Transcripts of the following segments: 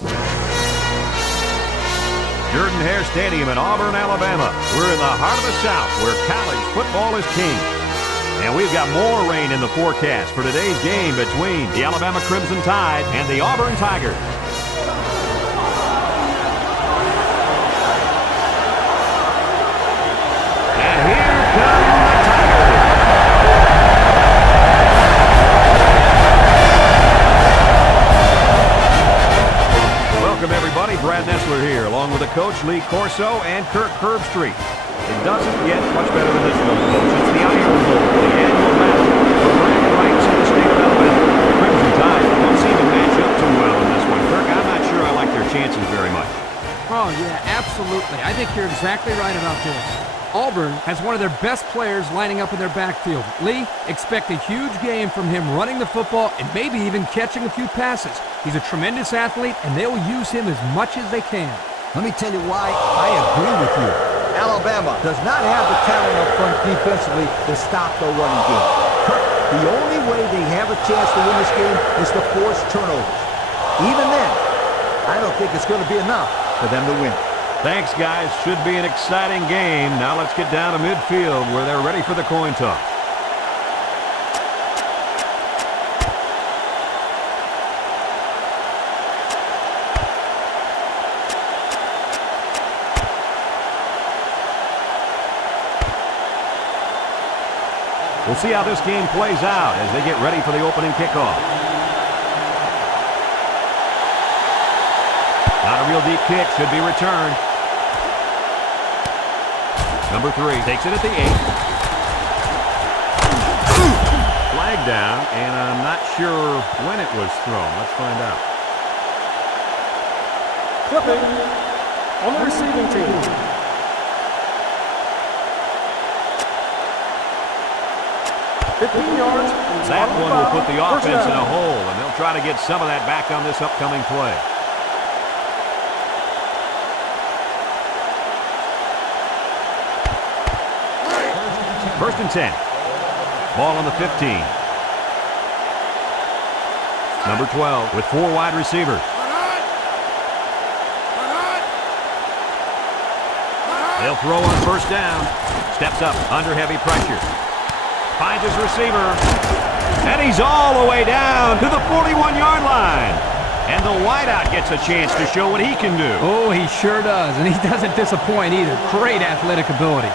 Jordan-Hare Stadium in Auburn, Alabama. We're in the heart of the South where college football is king. And we've got more rain in the forecast for today's game between the Alabama Crimson Tide and the Auburn Tigers. And here come the Tigers. Welcome, everybody. Brad Nessler here, along with the coach, Lee Corso, and Kirk Herbstreit. It doesn't get much better than this one, folks. It's the Iron Bowl, the annual battle for bragging rights in the state of Alabama. The Crimson Tide don't seem to match up too well in this one. Kirk, I'm not sure I like their chances very much. Oh, yeah, absolutely. I think you're exactly right about this. Auburn has one of their best players lining up in their backfield. Lee, expect a huge game from him running the football and maybe even catching a few passes. He's a tremendous athlete, and they'll use him as much as they can. Let me tell you why I agree with you. Alabama does not have the talent up front defensively to stop the running game. The only way they have a chance to win this game is to force turnovers. Even then, I don't think it's going to be enough for them to win. Thanks, guys. Should be an exciting game. Now let's get down to midfield where they're ready for the coin toss. We'll see how this game plays out as they get ready for the opening kickoff. Not a real deep kick. Should be returned. Number 3 takes it at the 8. Flag down, and I'm not sure when it was thrown. Let's find out. Clipping on the receiving team. Yards. That one will put the offense in a hole, and they'll try to get some of that back on this upcoming play. First and 10. Ball on the 15. Number 12 with 4 wide receivers. They'll throw on first down. Steps up under heavy pressure. Finds his receiver, and he's all the way down to the 41-yard line. And the wideout gets a chance to show what he can do. Oh, he sure does, and he doesn't disappoint either. Great athletic ability.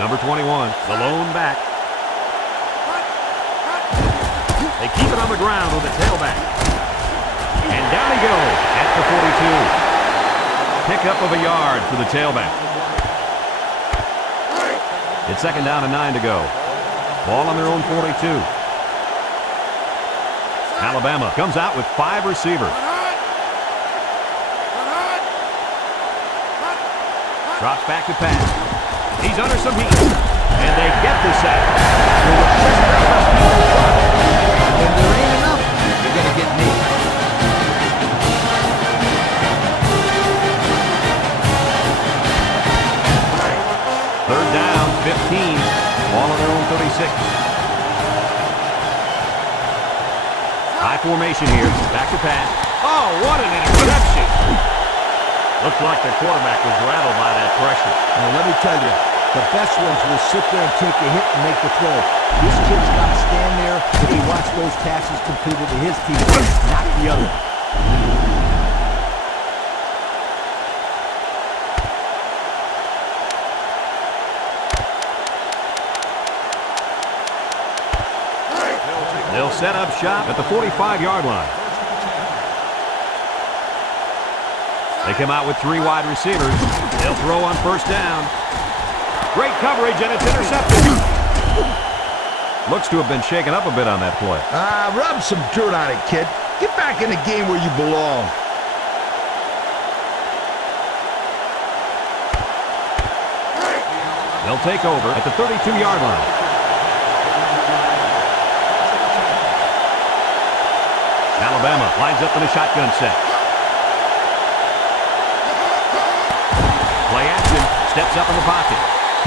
Number 21, the lone back. They keep it on the ground with the tailback. And down he goes at the 42. Pickup of a yard for the tailback. It's second down and 9 to go. Ball on their own 42. Alabama comes out with 5 receivers. Drops back to pass. He's under some heat. And they get the sack. If there ain't enough, you're going to get me. Third down, 15. Ball on their own 36. High formation here. Back to pass. Oh, what an interception. Looks like the quarterback was rattled by that pressure. Now, let me tell you, the best ones will sit there and take a hit and make the throw. This kid's got to stand there and he wants those passes completed to his team, not the other. They'll set up shop at the 45-yard line. They come out with 3 wide receivers. They'll throw on first down. Great coverage, and it's intercepted. Looks to have been shaken up a bit on that play. Rub some dirt on it, kid. Get back in the game where you belong. They'll take over at the 32-yard line. Alabama lines up in a shotgun set. Play action, steps up in the pocket.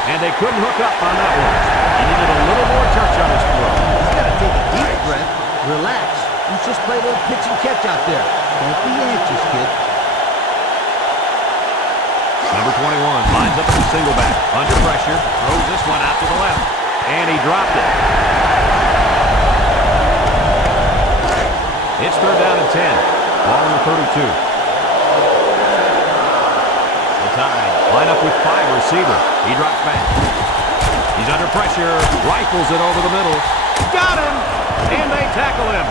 And they couldn't hook up on that one. He needed a little more touch on his throw. He's got to take a deep breath, relax, He's just playing a little pitch and catch out there. Don't be anxious, kid. Number 21 lines up at the single back. Under pressure. Throws this one out to the left. And he dropped it. It's third down and 10. Ball on the 32. The Tide line up with 5 receivers. He drops back. He's under pressure. Rifles it over the middle. Got him! And they tackle him.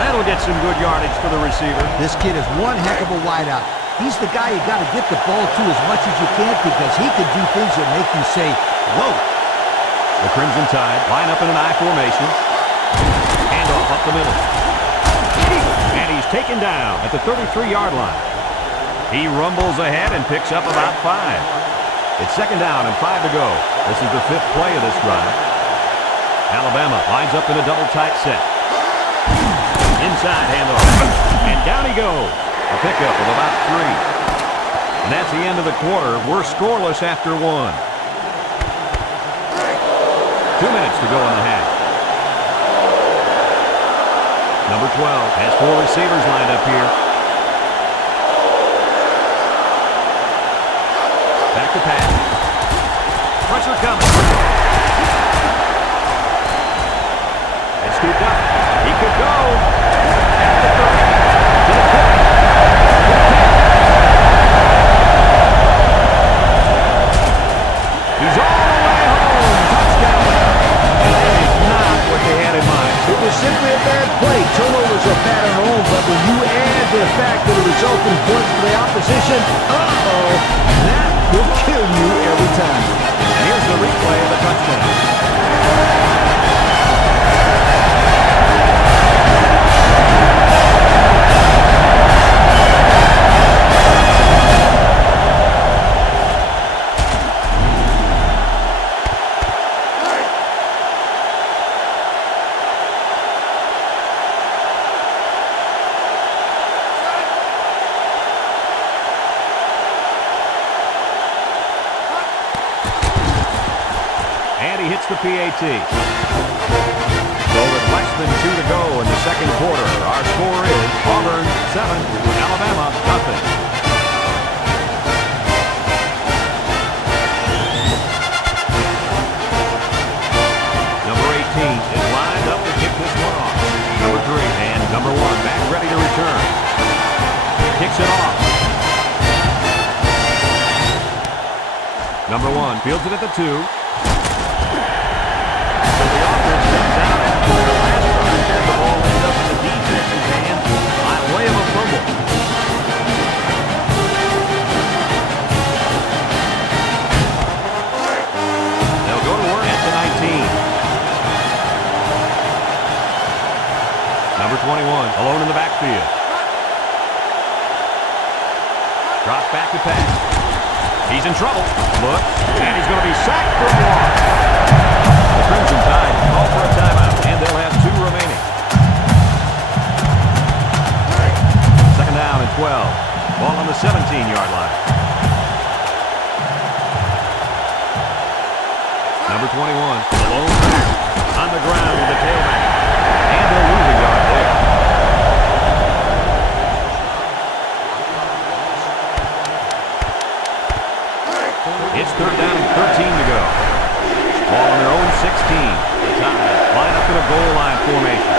That'll get some good yardage for the receiver. This kid is one heck of a wideout. He's the guy you got to get the ball to as much as you can because he can do things that make you say, whoa. The Crimson Tide line up in an I formation. Handoff up the middle. And he's taken down at the 33-yard line. He rumbles ahead and picks up about 5. It's second down and 5 to go. This is the 5th play of this drive. Alabama lines up in a double tight set. Inside handoff. And down he goes. A pickup of about 3. And that's the end of the quarter. We're scoreless after 1. 2 minutes to go in the half. Number 12 has 4 receivers lined up here. Back to pass. Pressure coming. It's scooped up. He could go. At the 30. To the 40. He's all the way home. Touchdown. That is not what they had in mind. It was simply a bad play. Turnovers are bad on their own, but when you add the fact that it results in points for the opposition, that will kill you every time. And here's the replay of the touchdown. And he hits the PAT. So with less than 2 to go in the second quarter, our score is Auburn 7, Alabama nothing. Number 18 is lined up to kick this one off. Number 3 and number 1 back ready to return. Kicks it off. Number 1 fields it at the 2. Number 21, alone in the backfield. Drops back to pass. He's in trouble. Look, and he's going to be sacked for a loss. The Crimson Tide call for a timeout, and they'll have 2 remaining. Second down and 12. Ball on the 17-yard line. Number 21, alone back on the ground with the tailback. And they'll lose a yard there. It's third down and 13 to go. Ball on their own 16. The Tide line up in a goal line formation.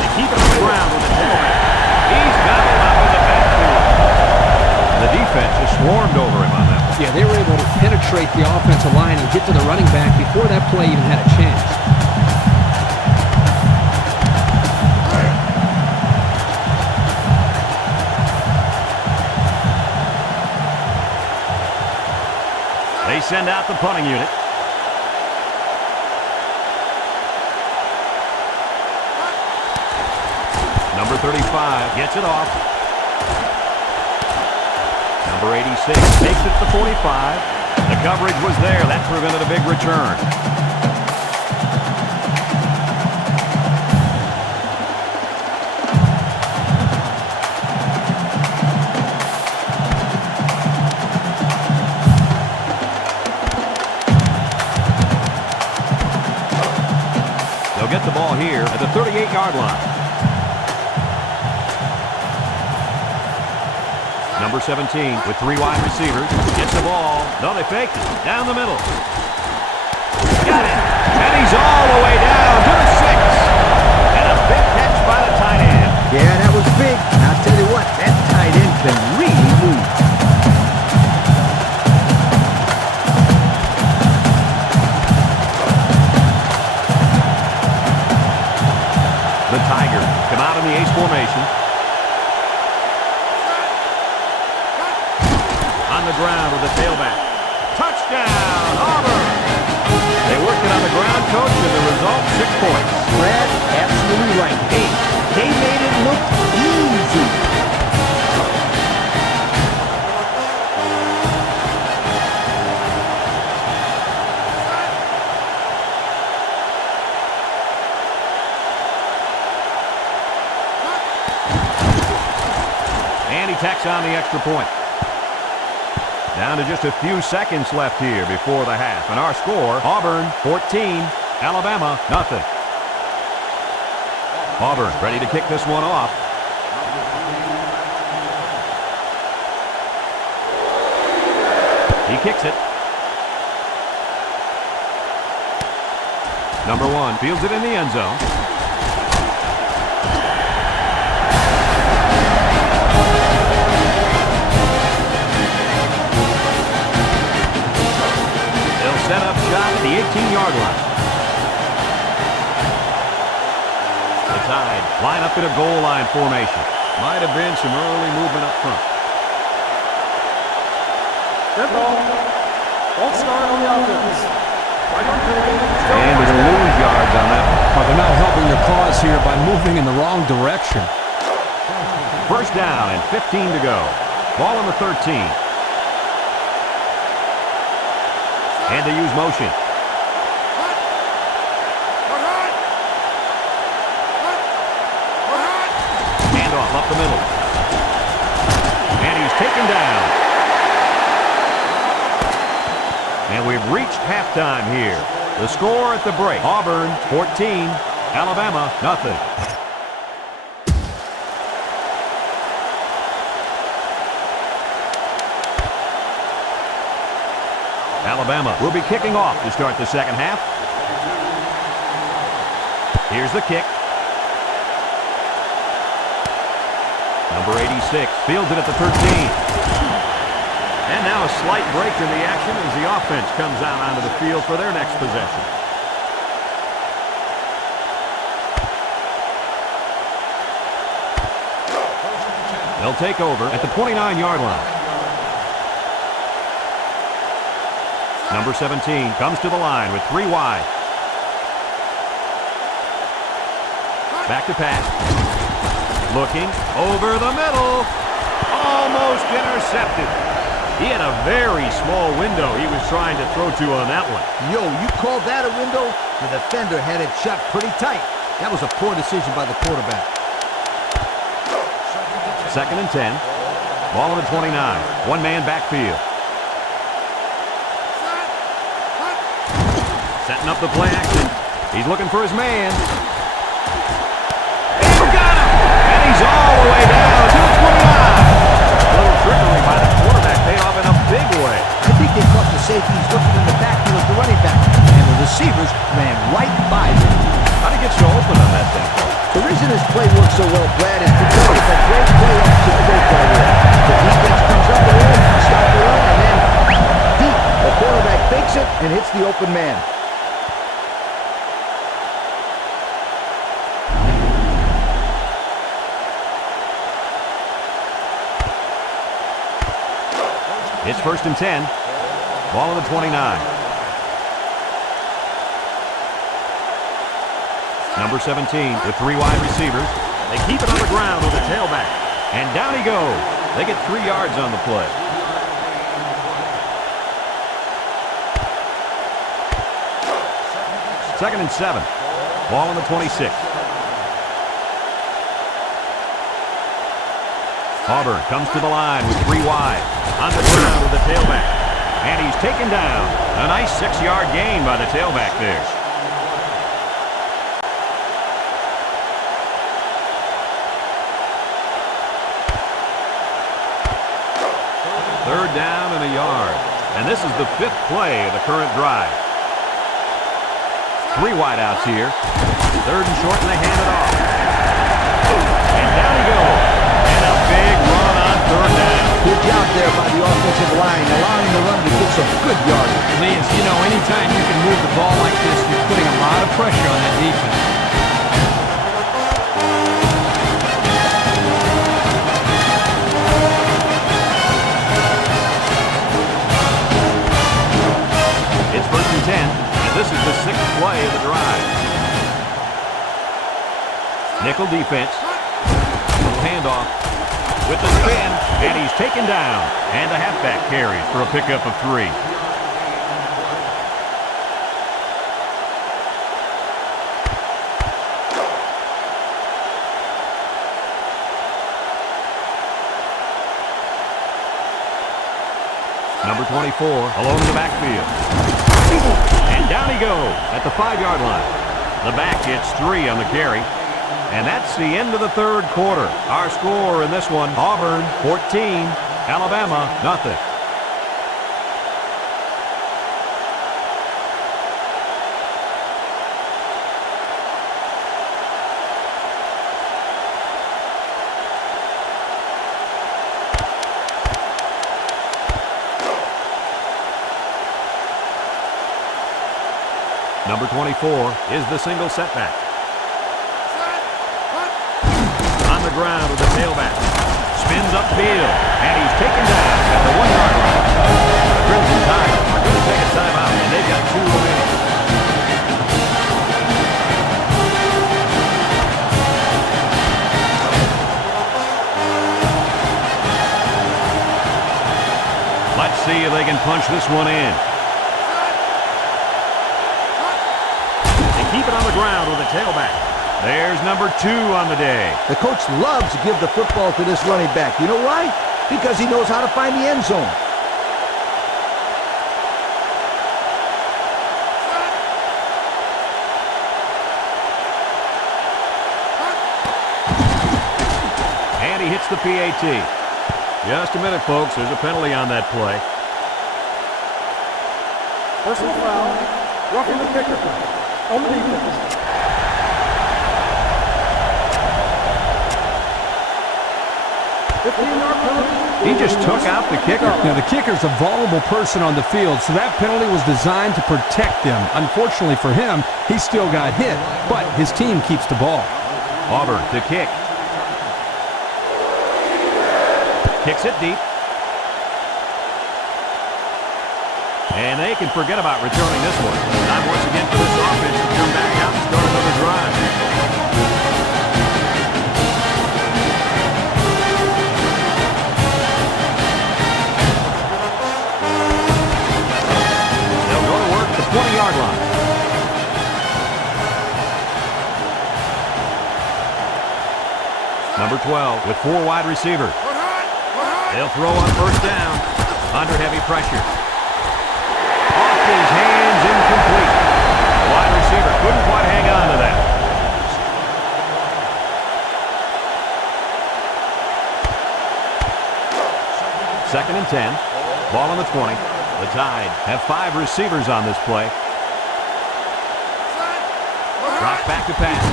They keep it on the ground with the tailback. He's got it up in the backfield. The defense just swarmed over him on that one. Yeah, they were able to penetrate the offensive line and get to the running back before that play even had a chance. They send out the punting unit. Number 35 gets it off. Number 86 takes it to 45. The coverage was there. That prevented a big return. here at the 38-yard line. Number 17 with 3 wide receivers. Gets the ball. No, they faked it. Down the middle. Got it. And he's all the way down to the 6. And a big catch by the tight end. Yeah, that was big. And I'll tell you what, that tight end can really move. The Tigers come out in the ace formation. On the ground with the tailback. Touchdown, Auburn! They worked it on the ground, Coach, and the result, 6 points. Brad, absolutely right. Hey, they made it look easy. And he tacks on the extra point. Down to just a few seconds left here before the half. And our score, Auburn 14, Alabama nothing. Auburn ready to kick this one off. He kicks it. Number 1 fields it in the end zone. Set up shot at the 18-yard line. The Tide line up in a goal line formation. Might have been some early movement up front. Good ball. Won't start on the offense. And we're going to lose yards on that one. Well, they're not helping their cause here by moving in the wrong direction. First down and 15 to go. Ball on the 13. And they use motion. Handoff up the middle. And he's taken down. And we've reached halftime here. The score at the break. Auburn 14, Alabama nothing. Alabama will be kicking off to start the second half. Here's the kick. Number 86 fields it at the 13. And now a slight break in the action as the offense comes out onto the field for their next possession. They'll take over at the 29-yard line. Number 17 comes to the line with 3 wide. Back to pass. Looking over the middle. Almost intercepted. He had a very small window he was trying to throw to on that one. Yo, you called that a window? The defender had it shut pretty tight. That was a poor decision by the quarterback. Second and 10. Ball on the 29. One-man backfield. Setting up the play action. He's looking for his man. And got him! And he's all the way down to the 29. A little trickery by the quarterback paid off in a big way. I think they caught the safeties looking in the backfield at the running back, and the receivers ran right by them. How'd he get so open on that thing? The reason this play works so well, Brad, is because it's a great play action football here. The defense comes up the line, stop the run, and then deep. The quarterback fakes it and hits the open man. It's first and 10. Ball on the 29. Number 17 with 3 wide receivers. They keep it on the ground with the tailback. And down he goes. They get 3 yards on the play. Second and 7. Ball on the 26. Auburn comes to the line with 3 wide. On the ground with the tailback. And he's taken down. A nice 6-yard gain by the tailback there. a yard. And this is the 5th play of the current drive. 3 wideouts here. 3rd and short, and they hand it off. And down he goes. And a big run on 3rd down. Good job there by the offensive line, allowing the run to get some good yardage. Lee, as you know, anytime you can move the ball like this, you're putting a lot of pressure on that defense. It's 1st and 10, and this is the 6th play of the drive. Nickel defense. Little handoff with the spin, and he's taken down. And the halfback carries for a pickup of 3. Number 24, alone in the backfield. And down he goes at the 5-yard line. The back gets 3 on the carry. And that's the end of the 3rd quarter. Our score in this one, Auburn 14, Alabama nothing. Number 24 is the single setback. On the ground with the tailback. Spins upfield, and he's taken down at the 1-yard line. The Crimson Tide are going to take a timeout, and they've got 2 remaining. Let's see if they can punch this one in. Keep it on the ground with a tailback. There's number 2 on the day. The coach loves to give the football to this running back. You know why? Because he knows how to find the end zone. And he hits the PAT. Just a minute, folks. There's a penalty on that play. Personal foul. Roughing the kicker. On the defense. He just took out the kicker. Now, the kicker's a vulnerable person on the field, so that penalty was designed to protect him. Unfortunately for him, he still got hit, but his team keeps the ball. Auburn to kick. Kicks it deep. And they can forget about returning this one. Time once again for this offense to come back out and start another drive. They'll go to work at the 20-yard line. Number 12 with 4 wide receivers. They'll throw on 1st down under heavy pressure. Off his hands, incomplete. The wide receiver couldn't quite hang on to that. Second and 10. Ball on the 20. The Tide have 5 receivers on this play. Drops back to pass.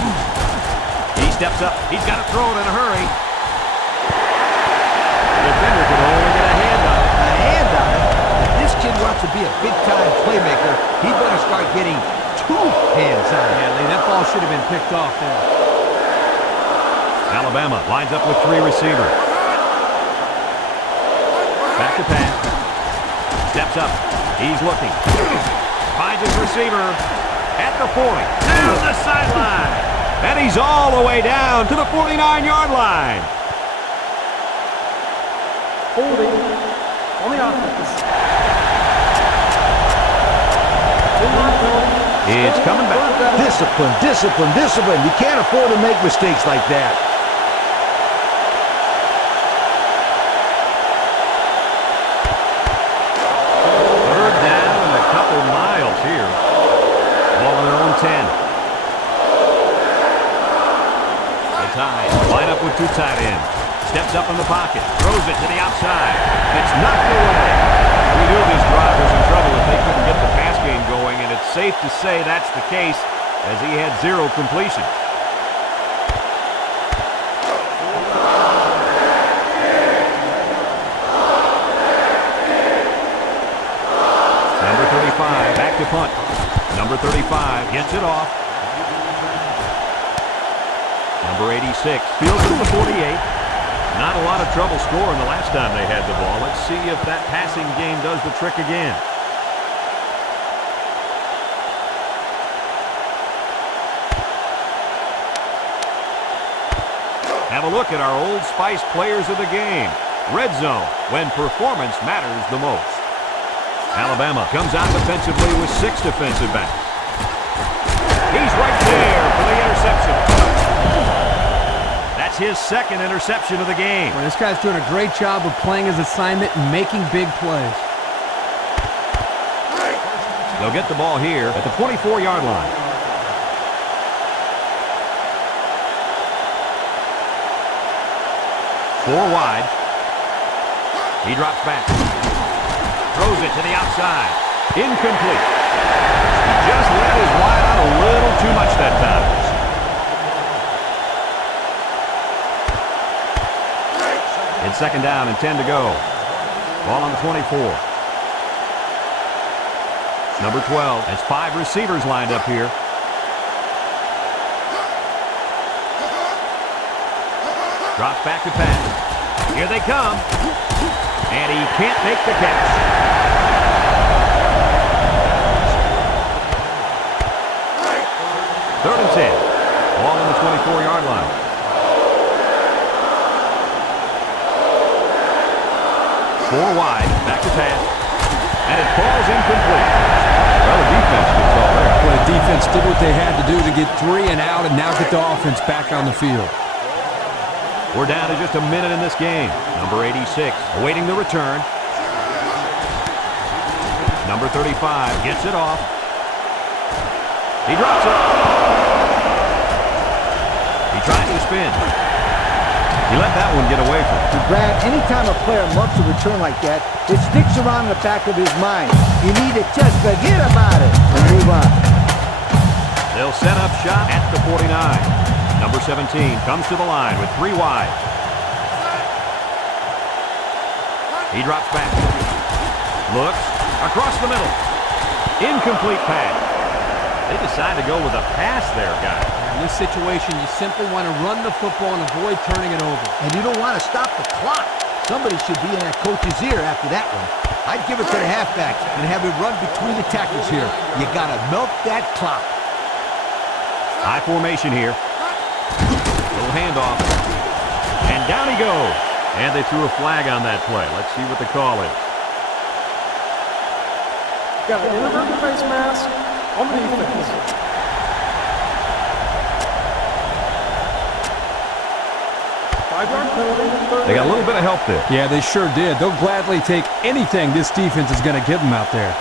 He steps up. He's got to throw it in a hurry. The defender could only get a hand on it. A hand on it? If this kid wants to be a big-time playmaker, he better start getting 2 hands on it. Yeah, Lee, that ball should have been picked off there. Alabama lines up with 3 receivers. Back to pass. Steps up. He's looking. Finds his receiver at the 40. Down the sideline. And he's all the way down to the 49-yard line. Holding on the offense. It's coming back. Discipline, discipline, discipline. You can't afford to make mistakes like that. Third down and a couple miles here. Ball on their own 10. The Tide line up with 2 tight ends. Steps up in the pocket. Throws it to the outside. It's knocked away. safe to say that's the case, as he had 0 completions. Number 35, back to punt. Number 35 gets it off. Number 86 fields to the 48. Not a lot of trouble scoring the last time they had the ball. Let's see if that passing game does the trick again. Have a look at our Old Spice players of the game. Red zone, when performance matters the most. Alabama comes out defensively with 6 defensive backs. He's right there for the interception. That's his 2nd interception of the game. Well, this guy's doing a great job of playing his assignment and making big plays. They'll get the ball here at the 24-yard line. Four wide. He drops back. Throws it to the outside. Incomplete. He just let his wide out a little too much that time. It's 2nd down and 10 to go. Ball on the 24. Number 12 has 5 receivers lined up here. Drops back to pass. Here they come. And he can't make the catch. Third and 10. Ball on the 24-yard line. Four wide. Back to pass. And it falls incomplete. Well, the defense did all there. Well, the defense did what they had to do to get 3 and out and now get the offense back on the field. We're down to just a minute in this game. Number 86 awaiting the return. Number 35 gets it off. He drops it. He tried to spin. He let that one get away from him. Brad, anytime a player muffs a return like that, it sticks around the back of his mind. You need to just forget about it and move on. They'll set up shop at the 49. Number 17 comes to the line with 3 wide. He drops back. Looks across the middle. Incomplete pass. They decide to go with a pass there, guys. In this situation, you simply want to run the football and avoid turning it over. And you don't want to stop the clock. Somebody should be in that coach's ear after that one. I'd give it to the halfback and have him run between the tackles here. You got to milk that clock. High formation here. Little handoff. And down he goes. And they threw a flag on that play. Let's see what the call is. Got an inadvertent face mask on the defense. They got a little bit of help there. Yeah, they sure did. They'll gladly take anything this defense is going to give them out there.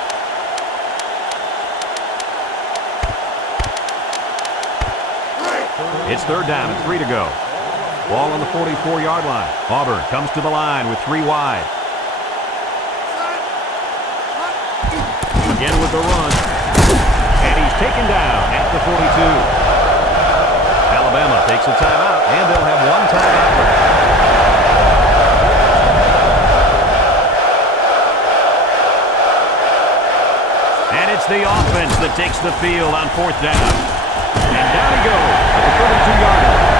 It's 3rd down and 3 to go. Ball on the 44-yard line. Auburn comes to the line with 3 wide. Again with the run. And he's taken down at the 42. Alabama takes a timeout, and they'll have 1 timeout left. And it's the offense that takes the field on 4th down. And down he goes at the 32-yard line.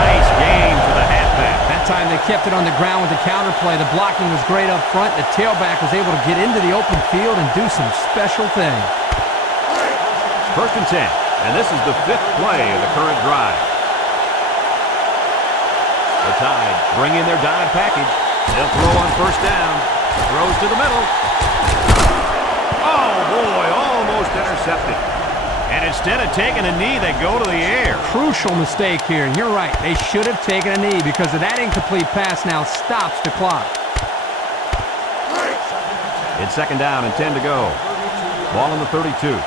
Nice game for the halfback. That time they kept it on the ground with the counter play. The blocking was great up front. The tailback was able to get into the open field and do some special things. 1st and 10. And this is the 5th play of the current drive. The Tide bring in their dime package. They'll throw on 1st down. Throws to the middle. Oh, boy, almost intercepted. And instead of taking a knee, they go to the air. Crucial mistake here. And you're right. They should have taken a knee because of that incomplete pass now stops the clock. It's 2nd down and 10 to go. Ball on the 32.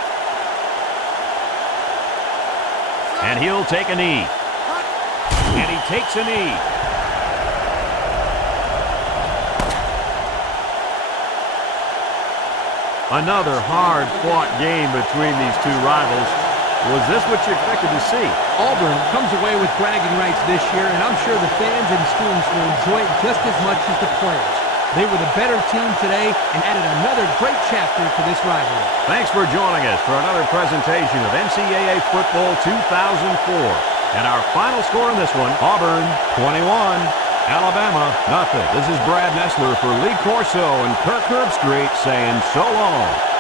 And he'll take a knee. And he takes a knee. Another hard-fought game between these two rivals. Was this what you expected to see? Auburn comes away with bragging rights this year, and I'm sure the fans and students will enjoy it just as much as the players. They were the better team today and added another great chapter to this rivalry. Thanks for joining us for another presentation of NCAA Football 2004. And our final score in this one, Auburn 21, Alabama nothing. This is Brad Nessler for Lee Corso and Kirk Herbstreit saying so long.